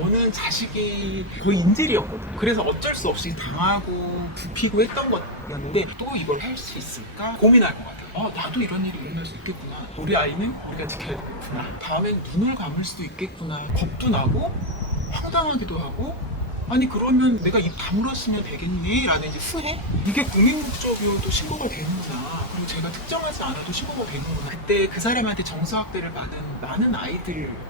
저는 자식이 거의 인질이었거든요. 그래서 어쩔 수 없이 당하고 굽히고 했던 것이었는데 또 이걸 할 수 있을까 고민할 것 같아요. 아, 나도 이런 일이 일어날 수 있겠구나. 우리 아이는 우리가 지켜야 되겠구나. 다음엔 눈을 감을 수도 있겠구나. 겁도 나고 황당하기도 하고 아니 그러면 내가 입 다물었으면 되겠네 라는 이제 후회? 이게 국민목적이어도 신고가 되는구나 그리고 제가 특정하지 않아도 신고가 되는구나 그때 그 사람한테 정서학대를 받은 많은 아이들 하,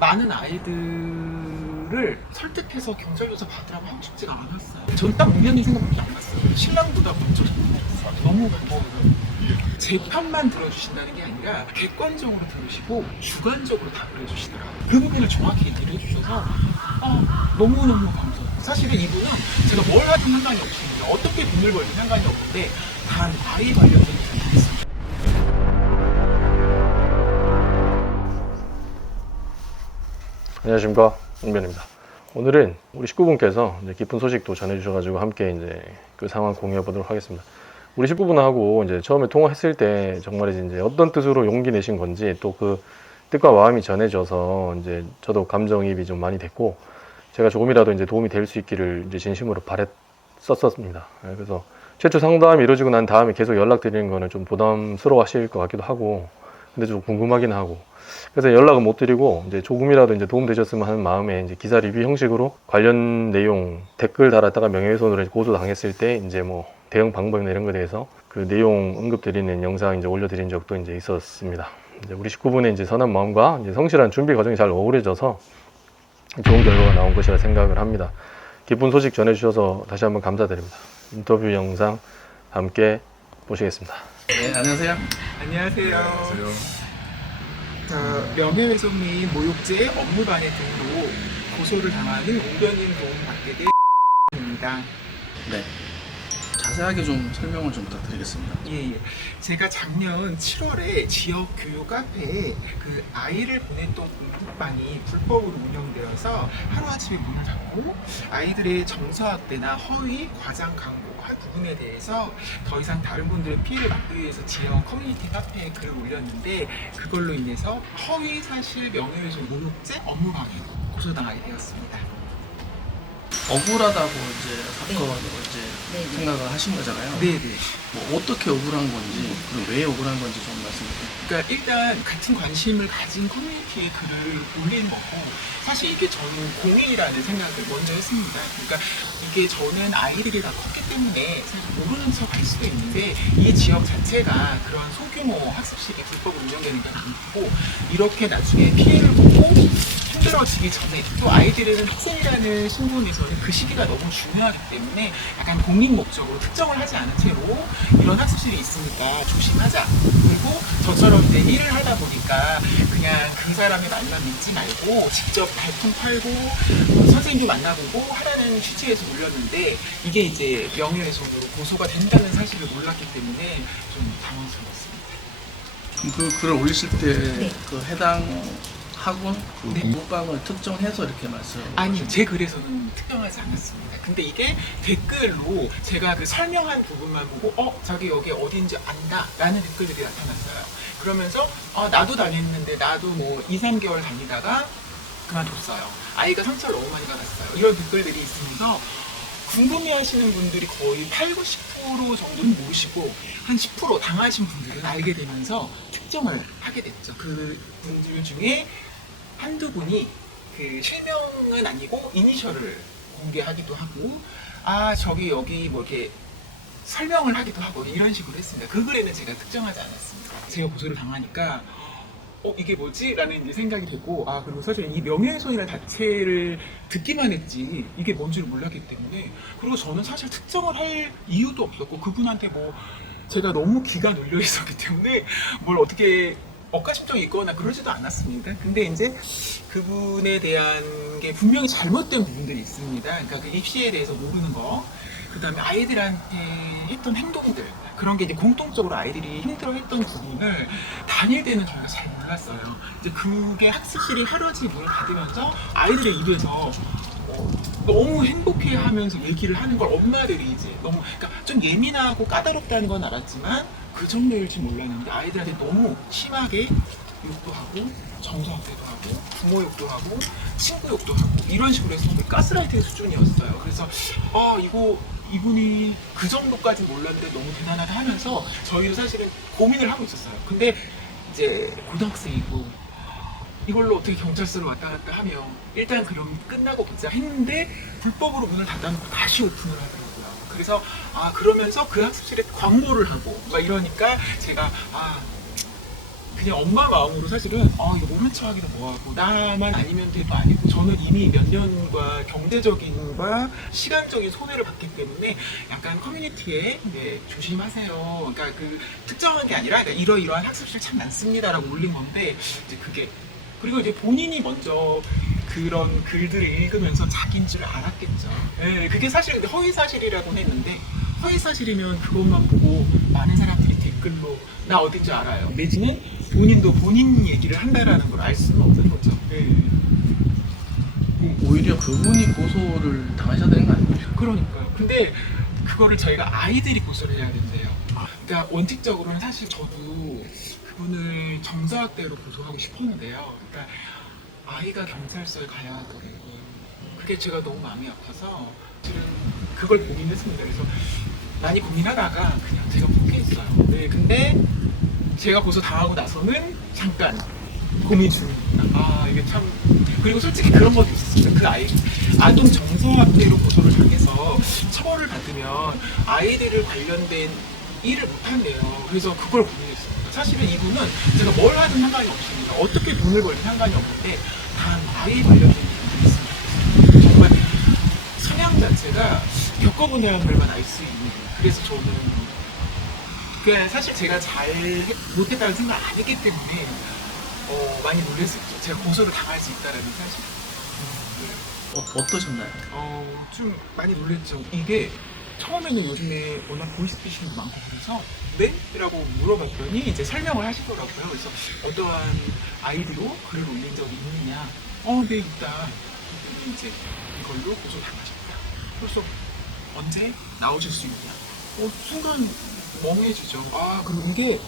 많은 아이들을 설득해서 경찰조사 받으라고 하고 싶지가 않았어요 전딱 운명이 생각밖에 안 났어요 신랑보다 먼저 생각했어요 너무 반가워요 재판만 들어주신다는 게 아니라 객관적으로 들으시고 주관적으로 답을 해주시더라고요. 그 부분을 정확히 얘기를 해주셔서 아, 너무너무 감사해요. 사실은 이분은 제가 뭘 하든 상관이 없습니다. 어떻게 돈을 벌든 상관이 없는데 단 아이 관련된 부분이 있어요. 안녕하십니까 홍변입니다. 오늘은 우리 식구분께서 깊은 소식도 전해주셔가지고 함께 이제 그 상황 공유해 보도록 하겠습니다. 우리 식구분하고 이제 처음에 통화했을 때 정말 이제 어떤 뜻으로 용기 내신 건지 또 그 뜻과 마음이 전해져서 이제 저도 감정이입이 좀 많이 됐고 제가 조금이라도 이제 도움이 될 수 있기를 이제 진심으로 바랬었습니다. 예, 그래서 최초 상담이 이루어지고 난 다음에 계속 연락드리는 거는 좀 부담스러워 하실 것 같기도 하고 근데 좀 궁금하긴 하고 그래서 연락은 못 드리고 이제 조금이라도 이제 도움 되셨으면 하는 마음에 이제 기사 리뷰 형식으로 관련 내용 댓글 달았다가 명예훼손으로 고소 당했을 때 이제 뭐 대응 방법이나 이런 거에 대해서 그 내용 언급 드리는 영상 이제 올려드린 적도 이제 있었습니다. 이제 우리 식구분의 이제 선한 마음과 이제 성실한 준비 과정이 잘 어우러져서 좋은 결과가 나온 것이라 생각을 합니다. 기쁜 소식 전해주셔서 다시 한번 감사드립니다. 인터뷰 영상 함께 보시겠습니다. 네, 안녕하세요. 안녕하세요. 자, 명예훼손 및 모욕죄 업무반의 등으로 고소를 당하는 옹변인 도움받게 됩니다. 네. 자세하게 좀 설명을 좀 부탁드리겠습니다. 예, 예. 제가 작년 7월에 지역 교육 카페에 그 아이를 보냈던 공부반이 불법으로 운영되어서 하루아침에 문을 닫고 아이들의 정서학대나 허위, 과장 광고 한 부분에 대해서 더 이상 다른 분들의 피해를 막기 위해서 지역 커뮤니티 카페에 글을 올렸는데 그걸로 인해서 허위 사실 명예훼손 모욕죄 업무방해로 고소당하게 되었습니다. 억울하다고 이제 사건으로 이제 네, 네. 생각을 하신 거잖아요. 네네. 뭐 어떻게 억울한 건지, 그리고 왜 억울한 건지 좀 말씀해 주세요. 그러니까 일단 같은 관심을 가진 커뮤니티에 글을 올리는 거고 사실 이게 저는 공익이라는 생각을 먼저 했습니다. 그러니까 이게 저는 아이들이 다 컸기 때문에 사실 모르는 척 할 수도 있는데 이 지역 자체가 그런 소규모 학습실이 불법 운영되는 게 많고 이렇게 나중에 피해를 보고 힘들어지기 전에 또 아이들은 학생이라는 신분에서는 그 시기가 너무 중요하기 때문에 약간 공익 목적으로 특정을 하지 않은 채로 이런 학습실이 있으니까 조심하자. 그리고 저처럼 이제 일을 하다 보니까 그냥 그 사람의 말만 믿지 말고 직접 발품 팔고 어, 선생님도 만나보고 하라는 취지에서 올렸는데 이게 이제 명예훼손으로 고소가 된다는 사실을 몰랐기 때문에 좀 당황스러웠습니다. 그 글을 올리실 때 네. 그 해당 학원 그 네. 공부방을 특정해서 이렇게 말씀. 아니 제 글에서는 특정하지 않았습니다. 근데 이게 댓글로 제가 그 설명한 부분만 보고 어 자기 여기 어딘지 안다라는 댓글들이 나타났어요. 그러면서 어 나도 다녔는데 나도 뭐 2, 3개월 다니다가 그만뒀어요. 아이가 상처를 너무 많이 받았어요. 이런 댓글들이 있으면서 궁금해하시는 분들이 거의 8, 90% 정도는 모르시고 한 10% 당하신 분들은 알게 되면서 특정을 하게 됐죠. 그 분들 중에 한두 분이 그 실명은 아니고 이니셜을 공개하기도 하고 아 저기 여기 뭐 이렇게 설명을 하기도 하고 이런 식으로 했습니다. 그 글에는 제가 특정하지 않았습니다. 제가 고소를 당하니까 어 이게 뭐지? 라는 생각이 되고 아 그리고 사실 이 명예훼손이라는 자체를 듣기만 했지 이게 뭔지를 몰랐기 때문에 그리고 저는 사실 특정을 할 이유도 없었고 그분한테 뭐 제가 너무 기가 눌려 있었기 때문에 뭘 어떻게 억가심정이 있거나 그러지도 않았습니다. 근데 이제 그분에 대한 게 분명히 잘못된 부분들이 있습니다. 그러니까 그 입시에 대해서 모르는 거, 그 다음에 아이들한테 했던 행동들, 그런 게 이제 공통적으로 아이들이 힘들어했던 부분을 다닐 때는 저희가 잘 몰랐어요. 이제 그게 학습실이 하루아침에 문을 닫으면서 아이들의 입에서 어, 너무 행복해 하면서 얘기를 하는 걸 엄마들이 이제 너무 그러니까 좀 예민하고 까다롭다는 건 알았지만 그 정도일지 몰랐는데 아이들한테 너무 심하게 욕도 하고 정서학대도 하고 부모 욕도 하고 친구 욕도 하고 이런 식으로 해서 가스라이팅 수준이었어요. 그래서 아 이거 이분이 그 정도까지 몰랐는데 너무 대단하다 하면서 저희도 사실은 고민을 하고 있었어요. 근데 이제 고등학생이고 이걸로 어떻게 경찰서를 왔다 갔다 하면 일단 그럼 끝나고 보자 했는데 불법으로 문을 닫아놓고 다시 오픈을 하더라고요. 그래서 아 그러면서 그 학습실에 광고를 하고 막 이러니까 제가 아 그냥 엄마 마음으로 사실은 아 이거 모른 척하기는 뭐하고 나만 아니면 돼도 아니고 저는 이미 몇 년과 경제적인과 시간적인 손해를 봤기 때문에 약간 커뮤니티에 네, 조심하세요. 그러니까 그 특정한 게 아니라 그러니까 이러이러한 학습실 참 많습니다라고 올린 건데 이제 그게 그리고 이제 본인이 먼저 그런 글들을 읽으면서 자기인 줄 알았겠죠. 네, 그게 사실 허위 사실이라고 했는데 허위 사실이면 그것만 보고 많은 사람들이 댓글로 나 어딘지 알아요. 내지는 본인도 본인 얘기를 한다라는 걸 알 수는 없는 거죠. 네. 그럼 오히려 그분이 고소를 당하셔야 되는 거 아닙니까? 그러니까요. 근데 그거를 저희가 아이들이 고소를 해야 된대요. 그러니까 원칙적으로는 사실 저도 그 분을 정서학대로 고소하고 싶었는데요. 그러니까 아이가 경찰서에 가야 하더라고요. 그게 제가 너무 마음이 아파서 사실은 그걸 고민했습니다. 그래서 많이 고민하다가 그냥 제가 포기했어요. 네, 근데 제가 고소 당하고 나서는 잠깐 고민 중입니다. 아 이게 참 그리고 솔직히 그런 것도 있었습니다. 그 아이 아동 정서학대로 고소를 당해서 처벌을 받으면 아이들을 관련된 일을 못 한대요. 그래서 그걸 고민했습니다. 사실은 이분은 제가 뭘 하든 상관이 없습니다. 어떻게 돈을 벌든 상관이 없는데 단 아이 관련된 일이 있습니다. 정말 성향 자체가 겪어보는 걸만 알 수 있는 그래서 저는 그 사실 제가 잘 해- 못했다는 생각 안 했기 때문에 어, 많이 놀랐었죠. 제가 고소를 당할 수 있다라는 사실. 어, 어떠셨나요? 어, 좀 많이 놀랬죠. 이게 처음에는 요즘에 워낙 보이스피싱도 많고 그래서 네? 라고 물어봤더니 이제 설명을 하시더라고요. 그래서 어떠한 아이디로 글을 올린 적이 있느냐. 어, 네, 있다. 이제 이걸로 고소 당하셨다. 그래서 언제 나오실 수 있냐. 어, 순간 멍해지죠. 아, 그리고 이게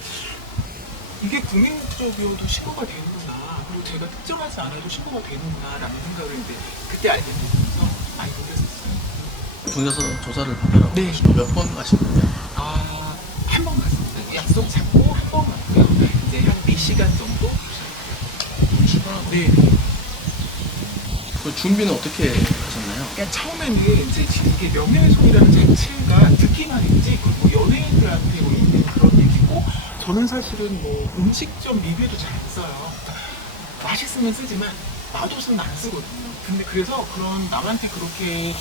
이게 국민적이어도 신고가 되는구나. 그리고 제가 특정하지 않아도 신고가 되는구나라는 생각을 이제 그때 알게 되면서 많이 놀랐었어요. 경찰서 조사를 받으라고 네. 몇번 가신 거예요? 아. 약속 잡고 한번 갔고요. 이제 한 4시간 정도? 네. 그 준비는 어떻게 하셨나요? 그러니까 처음에는 이제 이게 명예훼손이라는 자체가 듣기만 했지, 그뭐 연예인들한테 뭐 있는 그런 얘기고, 저는 사실은 뭐 음식점 리뷰도 잘안 써요. 그러니까 맛있으면 쓰지만 맛없으면 안 쓰거든요. 근데 그래서 그런 남한테 그렇게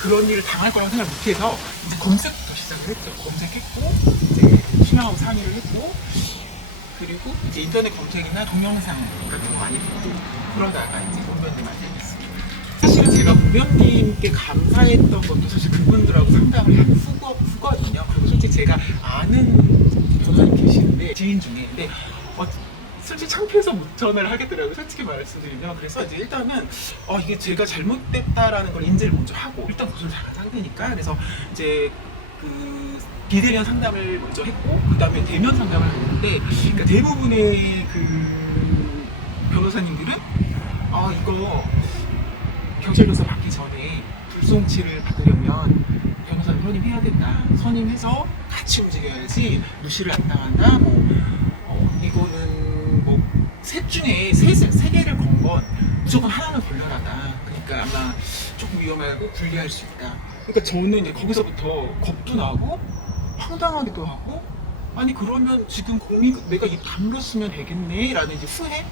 그런 일을 당할 거라는 생각을 못해서 이제 검색부터 시작을 했죠. 검색했고, 신랑하고 상의를 했고, 그리고 이제 인터넷 검색이나 동영상 같은 거 많이 보고 그러다가 이제 문변님 만나겠습니다. 사실은 제가 문변님께 감사했던 것도 사실 그분들하고 상담을 한 후거, 후거든요. 그리고 솔직히 제가 아는 변호사님 계시는데 지인 중에 근데 어, 솔직히 창피해서 못 전화를 하겠더라고요. 솔직히 말씀드리면 그래서 이제 일단은 어, 이게 제가 잘못됐다라는 걸 인지를 먼저 하고 일단 고소를 당한 상태니까 그래서 이제 그 비대면 상담을 먼저 했고 그 다음에 대면 상담을 했는데 그러니까 대부분의 그 변호사님들은 아 이거 경찰 조사 받기 전에 불송치를 받으려면 변호사를 선임해야 된다. 선임해서 같이 움직여야지 무시를 안 당한다. 뭐 어, 이거는 뭐 셋 중에 세, 세 개를 건 건 무조건 하나는 걸려라다. 그러니까 아마 조금 위험하고 불리할 수 있다. 그러니까 저는 이제 거기서부터 겁도 나고 황당하기도 하고 아니 그러면 지금 공이 내가 이 담갔으면 되겠네 라는 이제 후회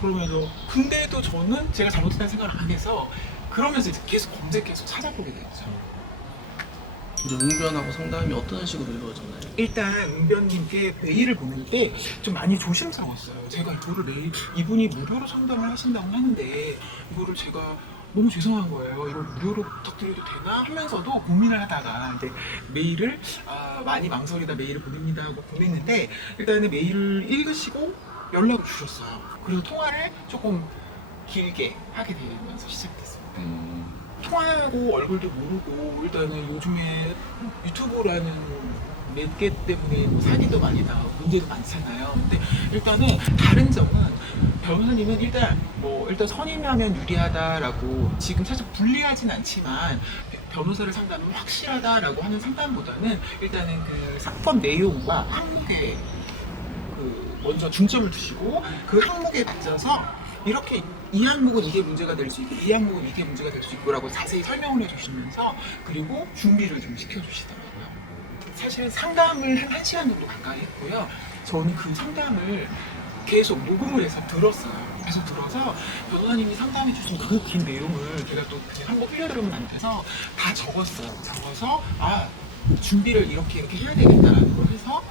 그러면서 근데도 저는 제가 잘못했다는 생각을 안 해서 그러면서 이제 계속 검색해서 찾아보게 됐죠. 이제 웅변하고 상담이 어떤 식으로 이루어졌나요? 일단 은변님께 메일을 보는데 좀 많이 조심스러웠어요. 제가 이거를 메일 이분이 무료로 상담을 하신다고 하는데 이거를 제가 너무 죄송한 거예요. 이걸 무료로 부탁드려도 되나 하면서도 고민을 하다가 이제 메일을 아, 많이 망설이다 메일을 보냅니다 하고 보냈는데 일단은 메일을 읽으시고 연락을 주셨어요. 그리고 통화를 조금 길게 하게 되면서 시작됐습니다. 통화하고 얼굴도 모르고 일단은 요즘에 유튜브라는 媒介때문에 뭐 사기도 많이 나오고 문제도 많잖아요. 근데 일단은 다른 점은 변호사님은 일단 뭐 일단 선임하면 유리하다라고 지금 사실 불리하진 않지만 변호사를 상담하면 확실하다라고 하는 상담보다는 일단은 그 사건 내용과 항목에 그 먼저 중점을 두시고 그 항목에 맞춰서 이렇게 이 항목은 이게 문제가 될 수 있고 이 항목은 이게 문제가 될 수 있고라고 자세히 설명을 해주시면서 그리고 준비를 좀 시켜주시더라고요. 사실 상담을 한 1시간 정도 가까이 했고요. 저는 그 상담을 계속 녹음을 해서 들었어요. 계속 들어서 변호사님이 상담해 주신 그 긴 내용을 제가 또 한번 흘려들으면 안 돼서 다 적었어요. 적어서 아 준비를 이렇게 이렇게 해야 되겠다라는 걸 해서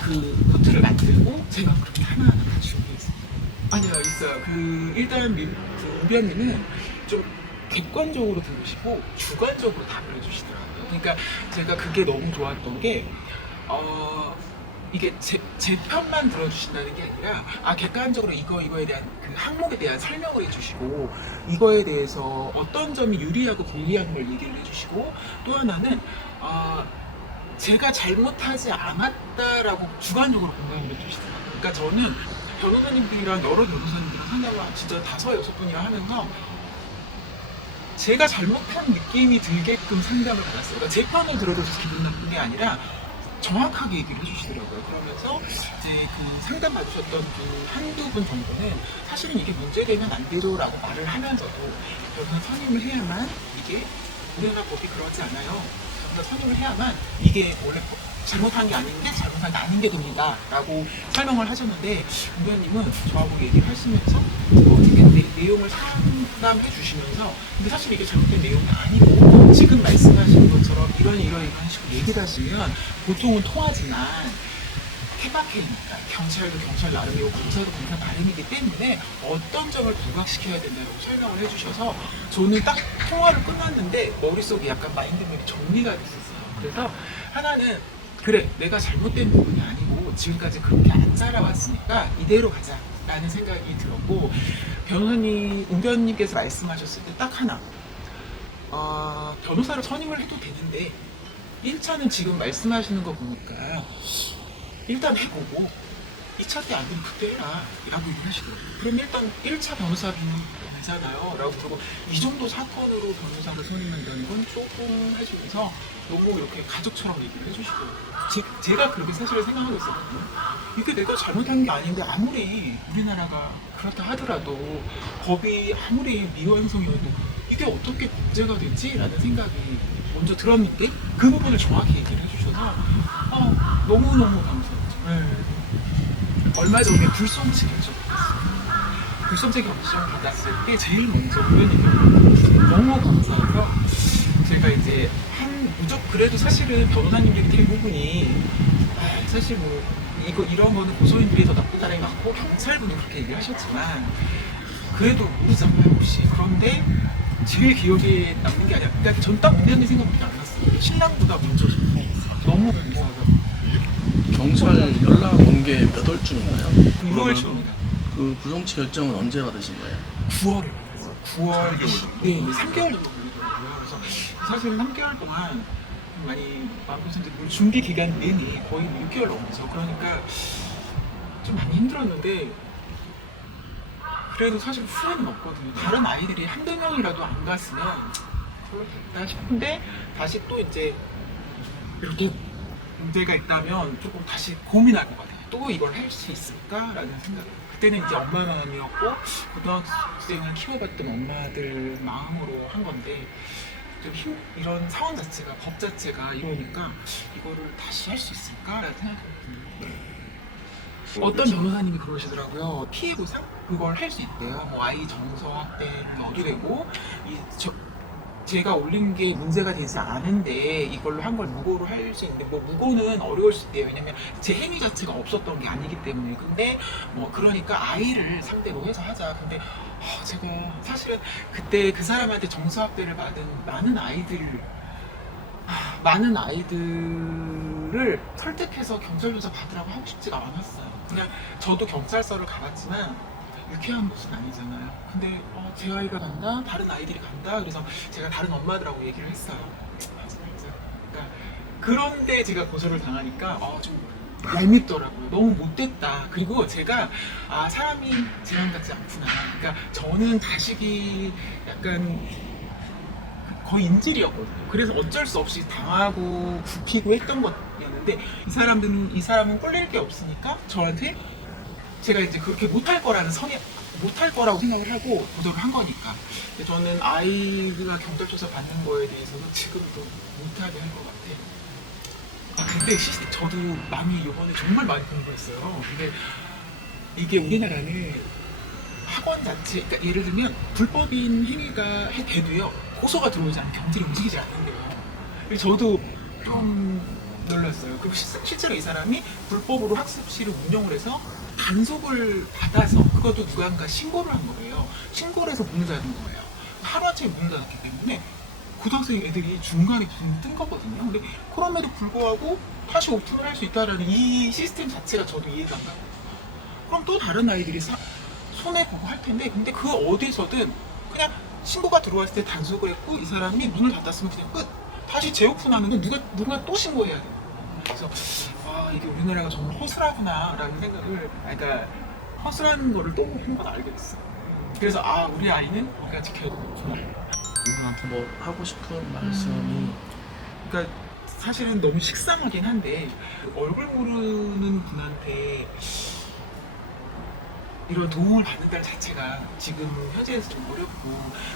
그 노트를 만들고 제가 그렇게 하나하나 다 준비했어요. 아니요 있어요. 그 일단 미- 그 우변님은 좀 객관적으로 들으시고 주관적으로 답을 해주시더라고요. 그러니까 제가 그게 너무 좋았던 게 어, 이게 제, 제 편만 들어주신다는 게 아니라 아 객관적으로 이거 이거에 대한 그 항목에 대한 설명을 해주시고 이거에 대해서 어떤 점이 유리하고 불리한 걸 얘기를 해주시고 또 하나는 아 제가 잘못하지 않았다라고 주관적으로 공감을 해주시더라고요. 그러니까 저는 변호사님들이랑 여러 변호사님들이랑 상담을 진짜 다섯 여섯 분이랑 하면서 제가 잘못한 느낌이 들게끔 상담을 받았어요. 그러니까 제 편을 들어도 기분 나쁜 게 아니라 정확하게 얘기를 해주시더라고요. 그러면서 이제 그 상담 받으셨던 그 한두 분 정도는 사실은 이게 문제되면 안 되죠라고 말을 하면서도 변호사 선임을 해야만 이게 우리나라 법이 그러지 않아요. 변호사 선임을 해야만 이게 원래 법- 잘못한 게 아닌데 잘못한 게 아닌 게 됩니다. 라고 설명을 하셨는데 우변님은 저하고 얘기를 하시면서 어, 내, 내용을 상담해 주시면서 근데 사실 이게 잘못된 내용이 아니고 지금 말씀하신 것처럼 이런 이런 이런 식으로 얘기를 하시면 보통은 통하지만 케바케니까 경찰도 경찰 나름이고 검사도 검사 나름이기 때문에 어떤 점을 부각시켜야 된다고 설명을 해주셔서 저는 딱 통화를 끝났는데 머릿속에 약간 마인드맵이 정리가 됐었어요. 그래서 하나는 그래 내가 잘못된 부분이 아니고 지금까지 그렇게 안 살아왔으니까 이대로 가자 라는 생각이 들었고 변호사님 웅변님께서 말씀하셨을 때 딱 하나. 어, 변호사를 선임을 해도 되는데 1차는 지금 말씀하시는 거 보니까 일단 해보고 2차 때 안 되면 그때 해라 라고 얘기를 하시더라고요. 그럼 일단 1차 변호사비는 되잖아요 라고 그러고 이 정도 사건으로 변호사를 선임한다는 건 조금 하시면서 너무 이렇게 가족처럼 얘기를 해주시더라고요 제, 제가 그렇게 사실을 생각하고 있었거든요 이게 내가 잘못한 게 아닌데 아무리 우리나라가 그렇다 하더라도 법이 아무리 미완성이어도 이게 어떻게 문제가 되지? 라는 생각이 먼저 들었는데 그 부분을 정확히 얘기를 해주셔서 어, 너무너무 감사했죠 네. 얼마 전에 불송치 결정 받았어요 불송치 결정 받았을 때 제일 먼저 의원님이 너무 감사해서 제가 이제 한 무적 그래도 사실은 변호사님들이 대부분이 아, 사실 뭐 이거 이런 거는 고소인들이 더 나쁜 사람이 많고 경찰분이 그렇게 얘기를 하셨지만 그래도 모르잖아요 혹시 그런데 제일 기억에 남는 게 아니라 그러니까 전딱 무대는 생각밖에 안 났어요. 신랑보다 먼저 너무 감사하다 경찰 연락 온 게 몇 월쯤인가요? 6월 초입니다 그 부정치 결정은 언제 받으신 거예요? 9월에 9월 네 3개월 정도 걸리더라고요 그래서 사실 3개월 동안 많이 마음고생들 물 준비 기간 내내 거의 6개월 넘었죠 그러니까 좀 많이 힘들었는데 그래도 사실 후회는 없거든요 다른 아이들이 한두 명이라도 안 갔으면 별로 됐다 싶은데 다시 또 이제 이렇게 문제가 있다면 조금 다시 고민할 것 같아요. 또 이걸 할 수 있을까라는 생각. 그때는 이제 엄마 마음이었고 고등학생을 키워봤던 엄마들 마음으로 한 건데 좀 힘, 이런 상황 자체가 법 자체가 이러니까 이거를 다시 할 수 있을까라는 생각이 듭니다. 어떤 변호사님이 그러시더라고요. 피해 보상 그걸 할 수 있대요. 뭐 아이 정서 확대 어도 되고 이 저, 제가 올린 게 문제가 되지 않은데 이걸로 한 걸 무고로 할 수 있는데 뭐 무고는 어려울 수 있대요. 왜냐면 제 행위 자체가 없었던 게 아니기 때문에. 근데 뭐 그러니까 아이를 상대로 해서 하자. 근데 아, 제가 사실은 그때 그 사람한테 정서 확대를 받은 많은 아이들 아, 많은 아이들을 설득해서 경찰 조사 받으라고 하고 싶지가 않았어요. 그냥 저도 경찰서를 가봤지만 유쾌한 것은 아니잖아요. 근데 어, 제 아이가 간다, 다른 아이들이 간다. 그래서 제가 다른 엄마들하고 얘기를 했어요. 그러니까 그런데 제가 고소를 당하니까 어, 좀 얄밉더라고요. 너무 못됐다. 그리고 제가 아 사람이 제 마음 같지 않구나. 그러니까 저는 자식이 약간 거의 인질이었거든요. 그래서 어쩔 수 없이 당하고 굽히고 했던 것이었는데 이 사람들은 이 사람은 꿀릴 게 없으니까 저한테 제가 이제 그렇게 못할 거라는 성향 못할 거라고 생각을 하고 보도를 한 거니까 근데 저는 아이가 경찰조사 받는 거에 대해서는 지금도 못하게 할 것 같아요. 아 근데 시스 저도 많이 이번에 정말 많이 공부했어요. 근데 이게 우리나라는 학원 자체, 그러니까 예를 들면 불법인 행위가 해- 돼도요 고소가 들어오지 않으면 경찰이 움직이지 않는데요. 저도 좀 놀랐어요. 그리고 실, 실제로 이 사람이 불법으로 학습실을 운영을 해서 단속을 받아서 그것도 누군가 신고를 한 거예요. 신고를 해서 문을 닫은 거예요. 하루아침에 문을 닫았기 때문에 고등학생 애들이 중간에 뜬 거거든요. 근데 그럼에도 불구하고 다시 오픈을 할 수 있다는 이 시스템 자체가 저도 이해가 안 가고 그럼 또 다른 아이들이 사- 손해 보고 할 텐데 근데 그 어디서든 그냥 신고가 들어왔을 때 단속을 했고 이 사람이 문을 닫았으면 그냥 끝 다시 재오픈하는 건 누가 누가 또 신고해야 돼 그래서 아 이게 우리나라가 정말 허술하구나라는 생각을 아, 그러니까 허술한 거를 또 한번 알게 됐어. 그래서 아 우리 아이는 우리가 지켜야 되겠구나 이분한테 뭐 하고 싶은 말씀이? 그러니까 사실은 너무 식상하긴 한데 얼굴 모르는 분한테 이런 도움을 받는다는 자체가 지금 현재에서 좀 어렵고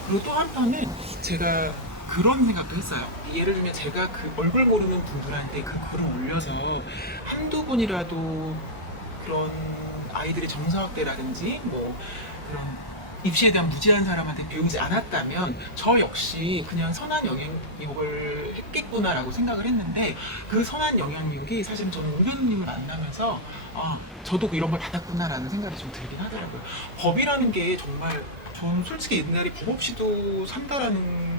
그리고 또 한편은 제가 그런 생각도 했어요. 예를 들면 제가 그 얼굴 모르는 분들한테 그 글을 올려서 한두 분이라도 그런 아이들의 정서학대라든지 뭐 그런 입시에 대한 무지한 사람한테 배우지 않았다면 저 역시 그냥 선한 영향력을 했겠구나라고 생각을 했는데 그 선한 영향력이 사실 저는 의견님을 만나면서 아 저도 이런 걸 받았구나라는 생각이 좀 들긴 하더라고요. 법이라는 게 정말 저는 솔직히 옛날에 법 없이도 산다라는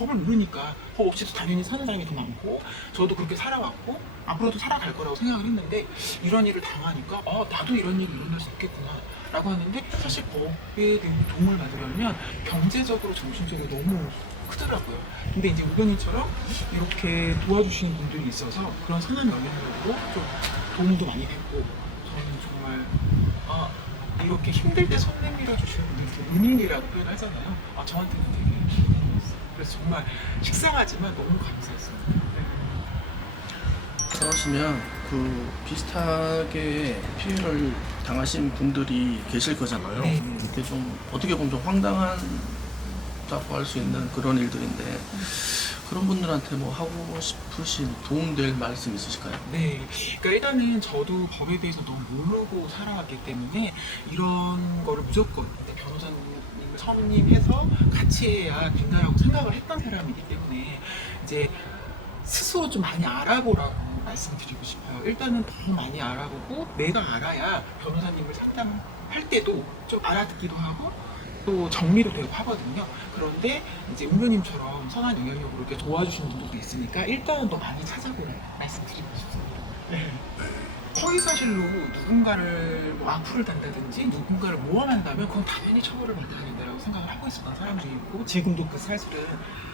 법을 모르니까 법 없이도 당연히 사는 사람이 더 많고 저도 그렇게 살아왔고 앞으로도 살아갈 거라고 생각을 했는데 이런 일을 당하니까 아 나도 이런 일이 일어날 수 있겠구나 라고 하는데 사실 법에 대한 도움을 받으려면 경제적으로 정신적으로 너무 크더라고요. 근데 이제 우변이처럼 이렇게 도와주시는 분들이 있어서 그런 선한 영향력으로 좀 도움도 많이 됐고 저는 정말 아 이렇게 힘들 때 손 내밀어 주시는 분들 은인이라고 표현하잖아요. 아 저한테는 되게 그래서 정말 식상하지만 너무 감사했습니다 네. 그러시면 그 비슷하게 피해를 당하신 분들이 계실 거잖아요. 네. 이게 좀 어떻게 보면 좀 황당한다고 할 수 있는 그런 일들인데 그런 분들한테 뭐 하고 싶으신 도움될 말씀 있으실까요? 네, 그러니까 일단은 저도 법에 대해서 너무 모르고 살아왔기 때문에 이런 거를 무조건 선임해서 같이 해야 된다라고 생각을 했던 사람이기 때문에 이제 스스로 좀 많이 알아보라고 말씀드리고 싶어요. 일단은 더 많이 알아보고 내가 알아야 변호사님을 상담할 때도 좀 알아듣기도 하고 또 정리도 되고 하거든요. 그런데 이제 은교님처럼 선한 영향력으로 이렇게 도와주시는 분들도 있으니까 일단은 더 많이 찾아보라 말씀드리고 싶습니다. 네. 허위사실로 누군가를 뭐 악플을 단다든지 누군가를 모함한다면 그건 당연히 처벌을 받아야 된다고 생각을 하고 있었던 사람들이고 지금도 그 사실은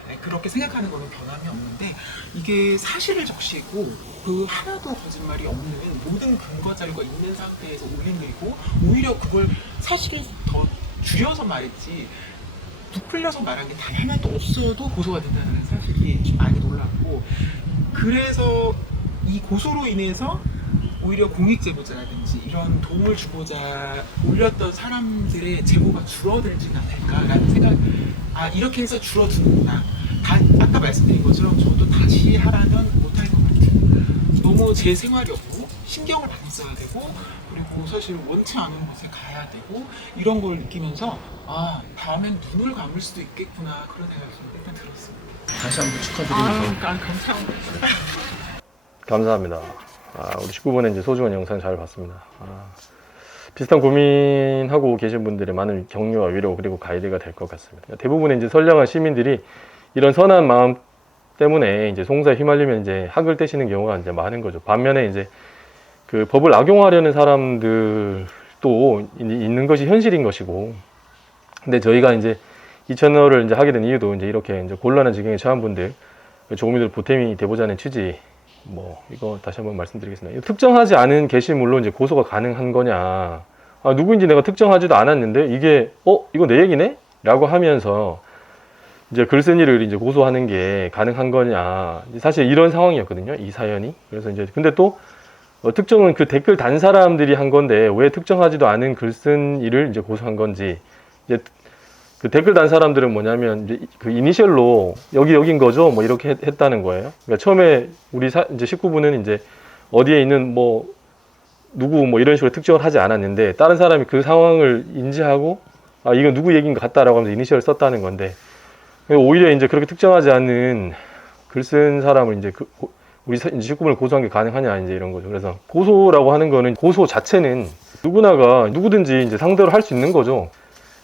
네, 그렇게 생각하는 거는 변함이 없는데 이게 사실을 적시고 그 하나도 거짓말이 없는 모든 근거 자료가 있는 상태에서 올린 글이고 오히려 그걸 사실을 더 줄여서 말했지 부풀려서 말한 게 단 하나도 없어도 고소가 된다는 사실이 좀 많이 놀랐고 그래서 이 고소로 인해서 오히려 공익 제보자라든지 이런 도움을 주고자 올렸던 사람들의 제보가 줄어들지는 않을까라는 생각 아 이렇게 해서 줄어드는구나. 다, 아까 말씀드린 것처럼 저도 다시 하라면 못할 것 같아요. 너무 제 생활이 없고 신경을 많이 써야 되고 그리고 사실 원치 않은 곳에 가야 되고 이런 걸 느끼면서 아 다음엔 눈을 감을 수도 있겠구나 그런 생각이 좀 일단 들었습니다. 다시 한번 축하드리면서. 감사합니다. 감사합니다. 아, 우리 19번에 이제 소중한 영상 잘 봤습니다. 아, 비슷한 고민하고 계신 분들의 많은 격려와 위로 그리고 가이드가 될 것 같습니다. 대부분의 이제 선량한 시민들이 이런 선한 마음 때문에 이제 송사에 휘말리면 이제 학을 떼시는 경우가 이제 많은 거죠. 반면에 이제 그 법을 악용하려는 사람들 또 이- 있는 것이 현실인 것이고 근데 저희가 이제 이 채널을 이제 하게 된 이유도 이제 이렇게 이제 곤란한 지경에 처한 분들 조금이라도 보탬이 돼보자는 취지 뭐 이거 다시 한번 말씀드리겠습니다. 특정하지 않은 게시물로 이제 고소가 가능한 거냐? 아, 누구인지 내가 특정하지도 않았는데 이게 어 이거 내 얘기네? 라고 하면서 이제 글 쓴 이를 이제 고소하는 게 가능한 거냐? 사실 이런 상황이었거든요. 이 사연이. 그래서 이제 근데 또 어, 특정은 그 댓글 단 사람들이 한 건데 왜 특정하지도 않은 글 쓴 이를 이제 고소한 건지 이제 그 댓글 단 사람들은 뭐냐면 이제 그 이니셜로 여기 여긴 거죠 뭐 이렇게 했, 했다는 거예요. 그러니까 처음에 우리 사, 이제 19부는 이제 어디에 있는 뭐 누구 뭐 이런 식으로 특정을 하지 않았는데 다른 사람이 그 상황을 인지하고 아 이건 누구 얘기인 것 같다라고 하면서 이니셜을 썼다는 건데 오히려 이제 그렇게 특정하지 않은 글 쓴 사람을 이제 그 고- 우리 사- 이제 19분을 고소한 게 가능하냐 이제 이런 거죠. 그래서 고소라고 하는 거는 고소 자체는 누구나가 누구든지 이제 상대로 할 수 있는 거죠.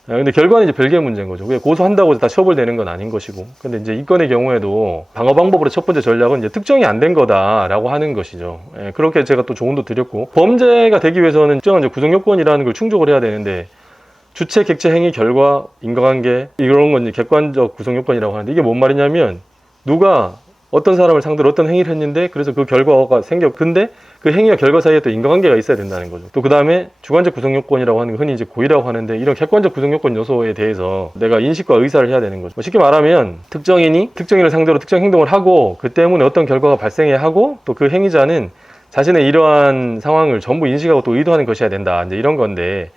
아, 근데 결과는 이제 별개의 문제인 거죠. 왜 고소한다고 다 처벌되는 건 아닌 것이고. 근데 이제 이 건의 경우에도 방어 방법으로 첫 번째 전략은 이제 특정이 안 된 거다라고 하는 것이죠. 예, 그렇게 제가 또 조언도 드렸고 범죄가 되기 위해서는 특정한 구성 요건이라는 걸 충족을 해야 되는데 주체, 객체, 행위, 결과, 인과관계 이런 건 이제 객관적 구성 요건이라고 하는데 이게 뭔 말이냐면 누가 어떤 사람을 상대로 어떤 행위를 했는데 그래서 그 결과가 생겨 근데 그 행위와 결과 사이에 또 인과관계가 있어야 된다는 거죠. 또 그 다음에 주관적 구성 요건이라고 하는 거 흔히 이제 고의라고 하는데 이런 객관적 구성 요건 요소에 대해서 내가 인식과 의사를 해야 되는 거죠. 뭐 쉽게 말하면 특정인이 특정인을 상대로 특정 행동을 하고 그 때문에 어떤 결과가 발생해야 하고 또 그 행위자는 자신의 이러한 상황을 전부 인식하고 또 의도하는 것이어야 된다. 이제 이런 건데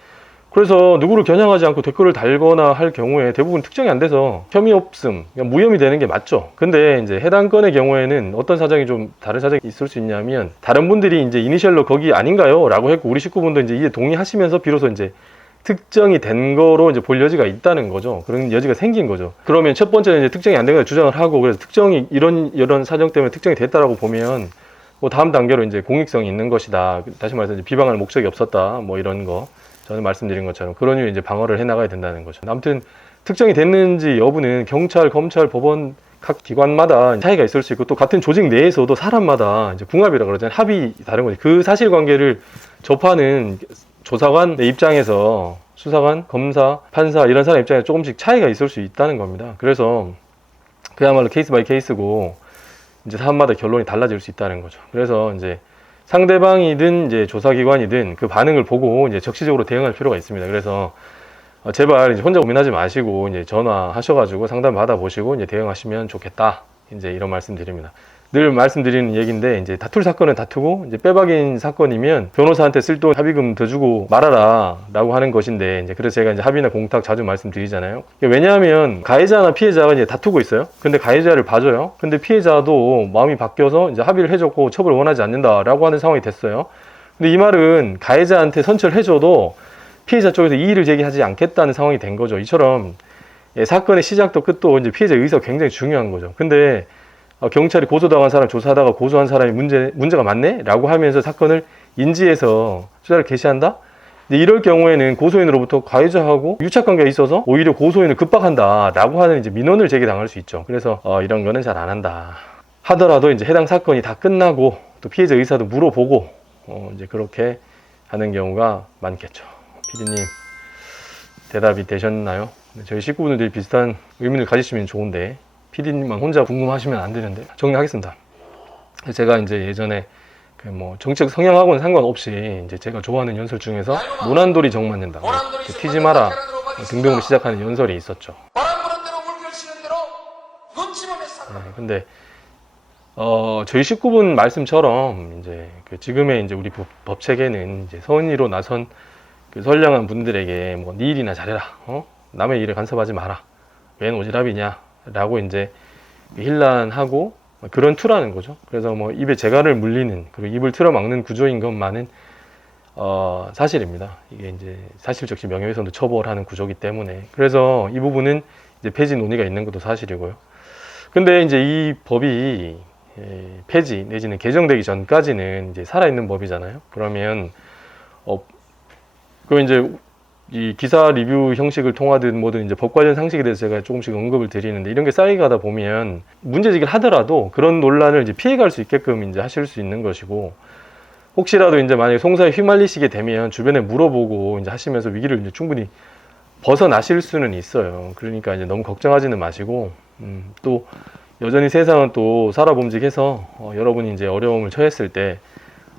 그래서 누구를 겨냥하지 않고 댓글을 달거나 할 경우에 대부분 특정이 안 돼서 혐의 없음, 그러니까 무혐의 되는 게 맞죠. 근데 이제 해당 건의 경우에는 어떤 사정이 좀 다른 사정이 있을 수 있냐면 다른 분들이 이제 이니셜로 거기 아닌가요? 라고 했고 우리 식구분도 이제 이에 동의하시면서 비로소 이제 특정이 된 거로 이제 볼 여지가 있다는 거죠. 그런 여지가 생긴 거죠. 그러면 첫 번째는 이제 특정이 안 된 걸 주장을 하고 그래서 특정이 이런 이런 사정 때문에 특정이 됐다라고 보면 뭐 다음 단계로 이제 공익성이 있는 것이다. 다시 말해서 이제 비방할 목적이 없었다. 뭐 이런 거 저는 말씀드린 것처럼 그런 이유 이제 방어를 해 나가야 된다는 거죠. 아무튼 특정이 됐는지 여부는 경찰, 검찰, 법원 각 기관마다 차이가 있을 수 있고 또 같은 조직 내에서도 사람마다 이제 궁합이라 그러잖아요. 합이 다른 거지. 그 사실관계를 접하는 조사관의 입장에서 수사관, 검사, 판사 이런 사람 입장에서 조금씩 차이가 있을 수 있다는 겁니다. 그래서 그야말로 케이스 바이 케이스고 이제 사람마다 결론이 달라질 수 있다는 거죠. 그래서 이제 상대방이든 이제 조사기관이든 그 반응을 보고 이제 적시적으로 대응할 필요가 있습니다. 그래서 어, 제발 이제 혼자 고민하지 마시고 이제 전화하셔가지고 상담 받아보시고 이제 대응하시면 좋겠다. 이제 이런 말씀드립니다. 늘 말씀드리는 얘기인데 이제 다툴 사건은 다투고 이제 빼박인 사건이면 변호사한테 쓸 돈 합의금 더 주고 말아라라고 하는 것인데 이제 그래서 제가 이제 합의나 공탁 자주 말씀드리잖아요. 이게 왜냐하면 가해자나 피해자가 이제 다투고 있어요. 근데 가해자를 봐줘요. 근데 피해자도 마음이 바뀌어서 이제 합의를 해줬고 처벌을 원하지 않는다라고 하는 상황이 됐어요. 근데 이 말은 가해자한테 선처를 해줘도 피해자 쪽에서 이의를 제기하지 않겠다는 상황이 된 거죠. 이처럼 예, 사건의 시작도 끝도 이제 피해자 의사가 굉장히 중요한 거죠. 근데 어, 경찰이 고소당한 사람 조사하다가 고소한 사람이 문제, 문제가 많네? 라고 하면서 사건을 인지해서 수사를 개시한다? 이럴 경우에는 고소인으로부터 가해자하고 유착관계가 있어서 오히려 고소인을 급박한다. 라고 하는 이제 민원을 제기당할 수 있죠. 그래서 어, 이런 거는 잘 안 한다. 하더라도 이제 해당 사건이 다 끝나고 또 피해자 의사도 물어보고 어, 이제 그렇게 하는 경우가 많겠죠. 피디님 대답이 되셨나요? 네, 저희 식구분들이 비슷한 의문을 가지시면 좋은데 PD님만 혼자 궁금하시면 안 되는데 정리하겠습니다. 제가 이제 예전에 그 뭐 정책 성향하고는 상관없이 이제 제가 좋아하는 연설 중에서 모난돌이 정 맞는다, 뭐그 튀지 마라 등등으로 시작하는 연설이 있었죠. 살아. 네, 근데 어, 저희 식구분 말씀처럼 이제 그 지금의 이제 우리 법, 법 체계는 이제 선의로 나선 그 선량한 분들에게 뭐 네 일이나 잘해라, 어? 남의 일에 간섭하지 마라, 웬 오지랖이냐 라고 이제 힐난하고 그런 투라는 거죠. 그래서 뭐 입에 재갈을 물리는 그리고 입을 틀어막는 구조인 것만은 어, 사실입니다. 이게 이제 사실적시 명예훼손도 처벌하는 구조기 때문에 그래서 이 부분은 이제 폐지 논의가 있는 것도 사실이고요. 근데 이제 이 법이 예, 폐지 내지는 개정되기 전까지는 이제 살아있는 법이잖아요. 그러면 어, 그 이제 이 기사 리뷰 형식을 통하든 뭐든 이제 법 관련 상식에 대해서 제가 조금씩 언급을 드리는데 이런 게 쌓이가다 보면 문제제기를 하더라도 그런 논란을 이제 피해갈 수 있게끔 이제 하실 수 있는 것이고 혹시라도 이제 만약에 송사에 휘말리시게 되면 주변에 물어보고 이제 하시면서 위기를 이제 충분히 벗어나실 수는 있어요. 그러니까 이제 너무 걱정하지는 마시고 음, 또 여전히 세상은 또 살아봄직해서 어, 여러분이 이제 어려움을 처했을 때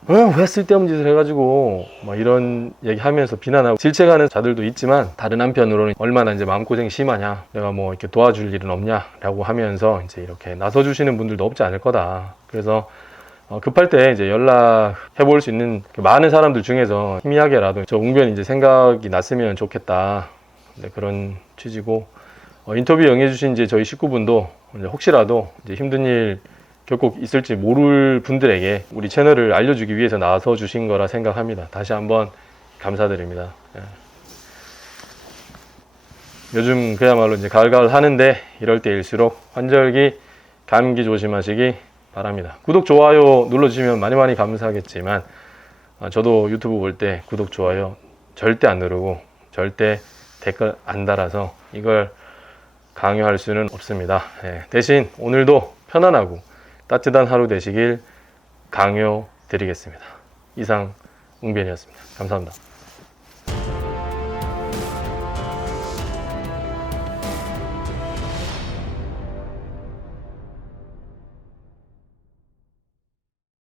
어, 왜 쓸데없는 짓을 해가지고 막 이런 얘기하면서 비난하고 질책하는 자들도 있지만 다른 한편으로는 얼마나 이제 마음고생이 심하냐 내가 뭐 이렇게 도와줄 일은 없냐라고 하면서 이제 이렇게 나서주시는 분들도 없지 않을 거다. 그래서 어, 급할 때 이제 연락해 볼 수 있는 그 많은 사람들 중에서 희미하게라도 저 웅변 이제 생각이 났으면 좋겠다. 네, 그런 취지고 어, 인터뷰 응해주신 이제 저희 식구분도 이제 혹시라도 이제 힘든 일 겪고 있을지 모를 분들에게 우리 채널을 알려주기 위해서 나서 주신 거라 생각합니다. 다시 한번 감사드립니다. 예. 요즘 그야말로 이제 가을가을 하는데 이럴 때일수록 환절기 감기 조심하시기 바랍니다. 구독 좋아요 눌러주시면 많이 많이 감사하겠지만 아, 저도 유튜브 볼 때 구독 좋아요 절대 안 누르고 절대 댓글 안 달아서 이걸 강요할 수는 없습니다. 예, 대신 오늘도 편안하고 따뜻한 하루 되시길 강요 드리겠습니다. 이상 웅변이었습니다. 감사합니다.